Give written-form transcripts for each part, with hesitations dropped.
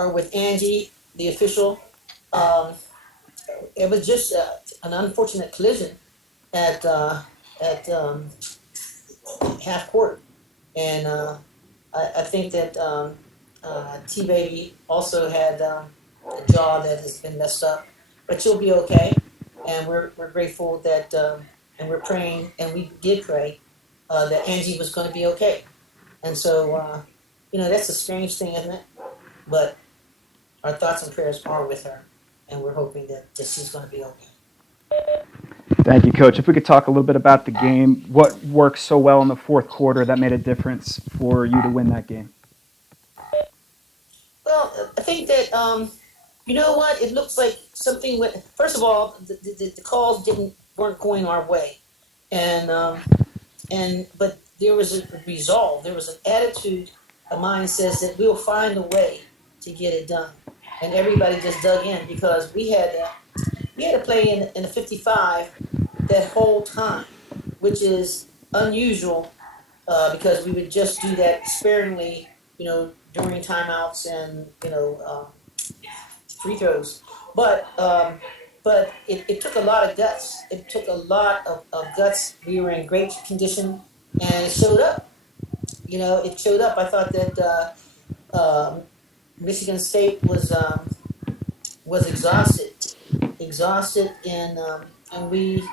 or with Angie, the official. Um, it was just an unfortunate collision at half court, and I think that T Baby also had a jaw that has been messed up, but she'll be okay, and we're grateful that and we're praying, and we did pray that Angie was going to be okay, and so that's a strange thing, isn't it? But our thoughts and prayers are with her, and we're hoping that she's going to be okay. Thank you, Coach. If we could talk a little bit about the game, what worked so well in the fourth quarter that made a difference for you to win that game? Well, I think that you know what? It looks like something. First of all, the calls weren't going our way, and but there was a resolve. There was an attitude. A mind says that we'll find a way to get it done, and everybody just dug in because we had to play in a 55 that whole time, which is unusual because we would just do that sparingly, during timeouts and free throws. But it took a lot of guts. It took a lot of guts. We were in great condition, and it showed up. It showed up. I thought that Michigan State was exhausted, and we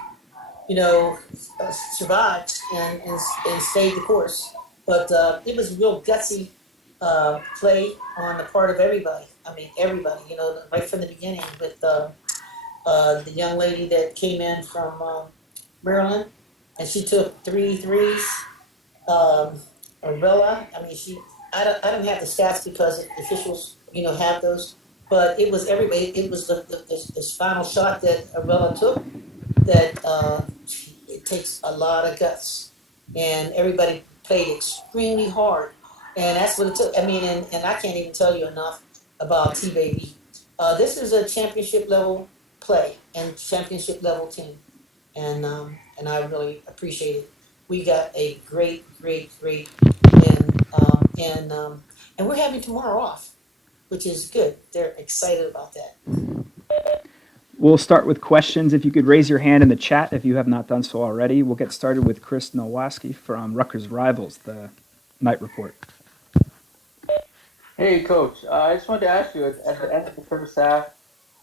survived and stayed the course. But it was a real gutsy play on the part of everybody. I mean, everybody. Right from the beginning with the young lady that came in from Maryland, and she took three threes. Arvella, I mean, I don't have the stats because the officials, have those. But it was everybody. It was this final shot that Arvella took that it takes a lot of guts, and everybody played extremely hard, and that's what it took. I mean, and I can't even tell you enough about T Baby. This is a championship level play and championship level team, and I really appreciate it. We got a great, great, great win, and we're having tomorrow off, which is good. They're excited about that. We'll start with questions. If you could raise your hand in the chat if you have not done so already. We'll get started with Chris Nowacki from Rutgers Rivals, the Night Report. Hey, Coach. I just wanted to ask you at the end of the first half,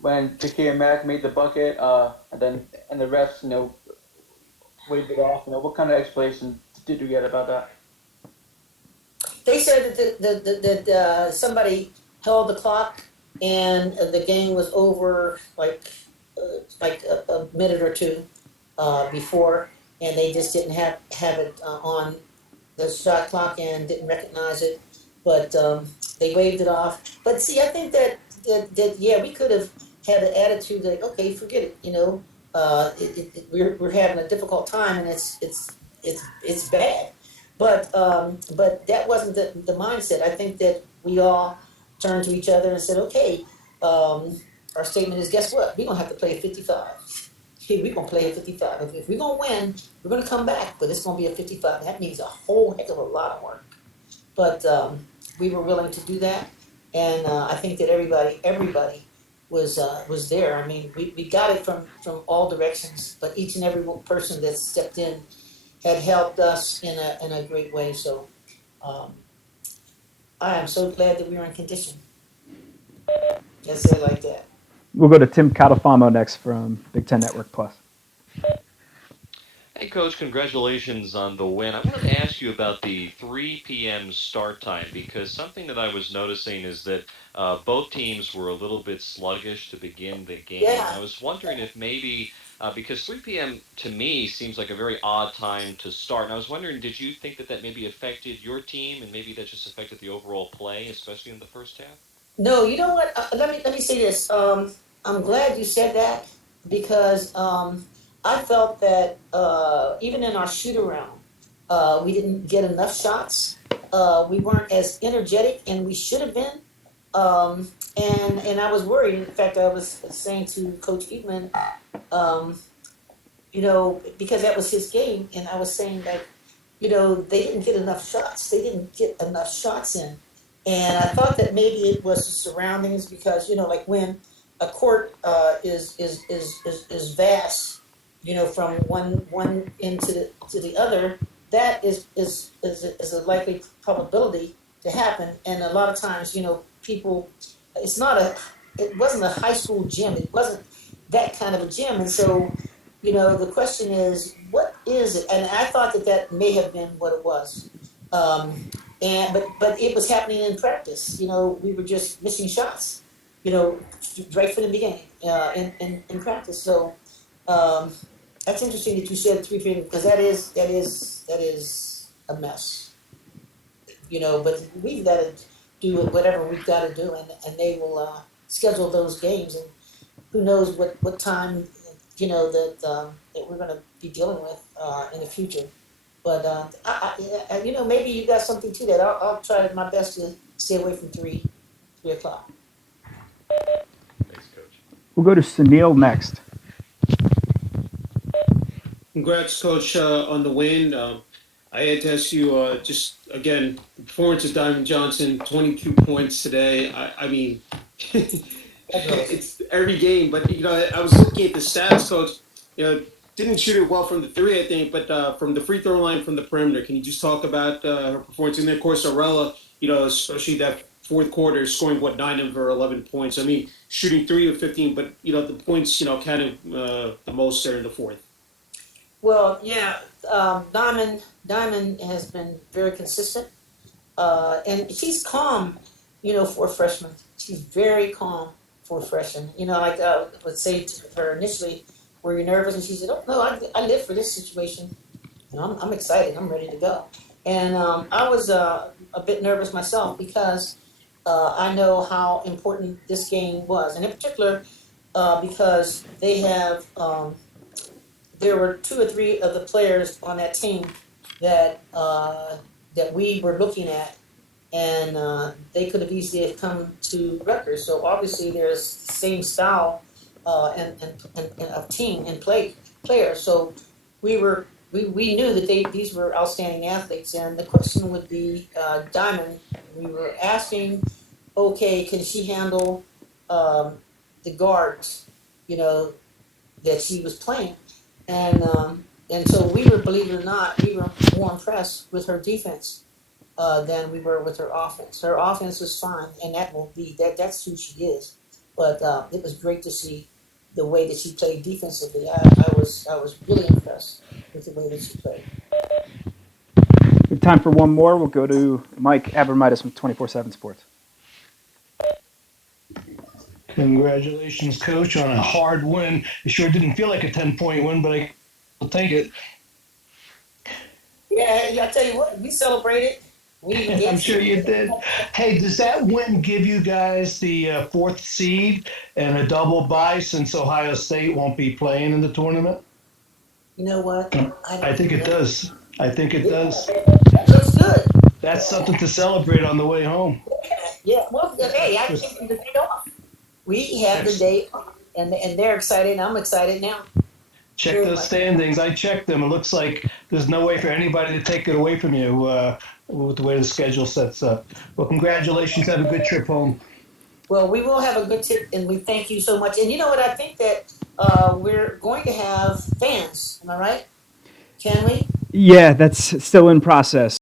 when Piquet and Mac made the bucket, and the refs, waved it off. What kind of explanation did you get about that? They said that somebody held the clock and the game was over like a minute or two before, and they just didn't have it on the shot clock and didn't recognize it, but they waved it off. But see, I think that yeah, we could have had an attitude like, okay, forget it, we're having a difficult time and it's bad. But that wasn't the mindset. I think that we all turned to each other and said, okay, our statement is, guess what? We're going to have to play a 55. Hey, we're going to play a 55. If we're going to win, we're going to come back, but it's going to be a 55. That means a whole heck of a lot of work. But we were willing to do that, and I think that everybody was there. I mean, we got it from all directions, but each and every person that stepped in had helped us in a great way. So I am so glad that we were in condition. Let's say it like that. We'll go to Tim Catalfamo next from Big Ten Network Plus. Hey, Coach, congratulations on the win. I wanted to ask you about the 3 p.m. start time because something that I was noticing is that both teams were a little bit sluggish to begin the game. Yeah. I was wondering if maybe, because 3 p.m. to me seems like a very odd time to start, and I was wondering, did you think that maybe affected your team and maybe that just affected the overall play, especially in the first half? No, you know what? Let me say this. I'm glad you said that because I felt that even in our shoot around, we didn't get enough shots. We weren't as energetic, and we should have been. And I was worried. In fact, I was saying to Coach Eatman, because that was his game, and I was saying that, they didn't get enough shots. They didn't get enough shots in. And I thought that maybe it was the surroundings because, like when a court is vast, from one end to the other, that is a likely probability to happen. And a lot of times, people, it's not a, it wasn't a high school gym. It wasn't that kind of a gym. And so, the question is, what is it? And I thought that that may have been what it was. But it was happening in practice. We were just missing shots. Right from the beginning in practice. So that's interesting that you said 3 p.m. because that is a mess. But we've got to do whatever we've got to do, and they will schedule those games, and who knows what time that we're going to be dealing with in the future. But maybe you got something to that. I'll try my best to stay away from 3 o'clock. Thanks, Coach. We'll go to Sunil next. Congrats, Coach, on the win. I had to ask you just again the performance of Diamond Johnson, 22 points today. I mean, it's every game, but I was looking at the stats, Coach. Didn't shoot it well from the three, I think, but from the free throw line, from the perimeter. Can you just talk about her performance? And then, of course, Arella, especially that fourth quarter, scoring 9 of her 11 points. I mean, shooting 3 of 15, but the points, kind of the most there in the fourth. Well, yeah, Diamond has been very consistent, and she's calm, for a freshman. She's very calm for a freshman. Like I would say to her initially, "Were you nervous?" And she said, "Oh no, I live for this situation. I'm excited. I'm ready to go." And I was a bit nervous myself because I know how important this game was, and in particular because they have. There were 2 or 3 of the players on that team that that we were looking at, and they could have easily have come to Rutgers. So obviously, there's the same style and of team and players. So we knew that these were outstanding athletes, and the question would be Diamond. We were asking, okay, can she handle the guards? That she was playing. And so we were, believe it or not, we were more impressed with her defense than we were with her offense. Her offense was fine, and that's who she is. But it was great to see the way that she played defensively. I was really impressed with the way that she played. We have time for one more. We'll go to Mike Abramitis from 24/7 Sports. Congratulations, Coach, on a hard win. It sure didn't feel like a 10-point win, but I'll take it. Yeah, I tell you what, we celebrated. We even I'm sure you did. Hey, does that win give you guys the 4th seed and a double bye since Ohio State won't be playing in the tournament? You know what? I think it does. I think it does. That looks good. That's something to celebrate on the way home. Yeah, well, hey, I give them the day off. We have the day off, and they're excited, and I'm excited now. Check those standings. I checked them. It looks like there's no way for anybody to take it away from you with the way the schedule sets up. Well, congratulations. Have a good trip home. Well, we will have a good trip, and we thank you so much. And you know what? I think that we're going to have fans. Am I right? Can we? Yeah, that's still in process.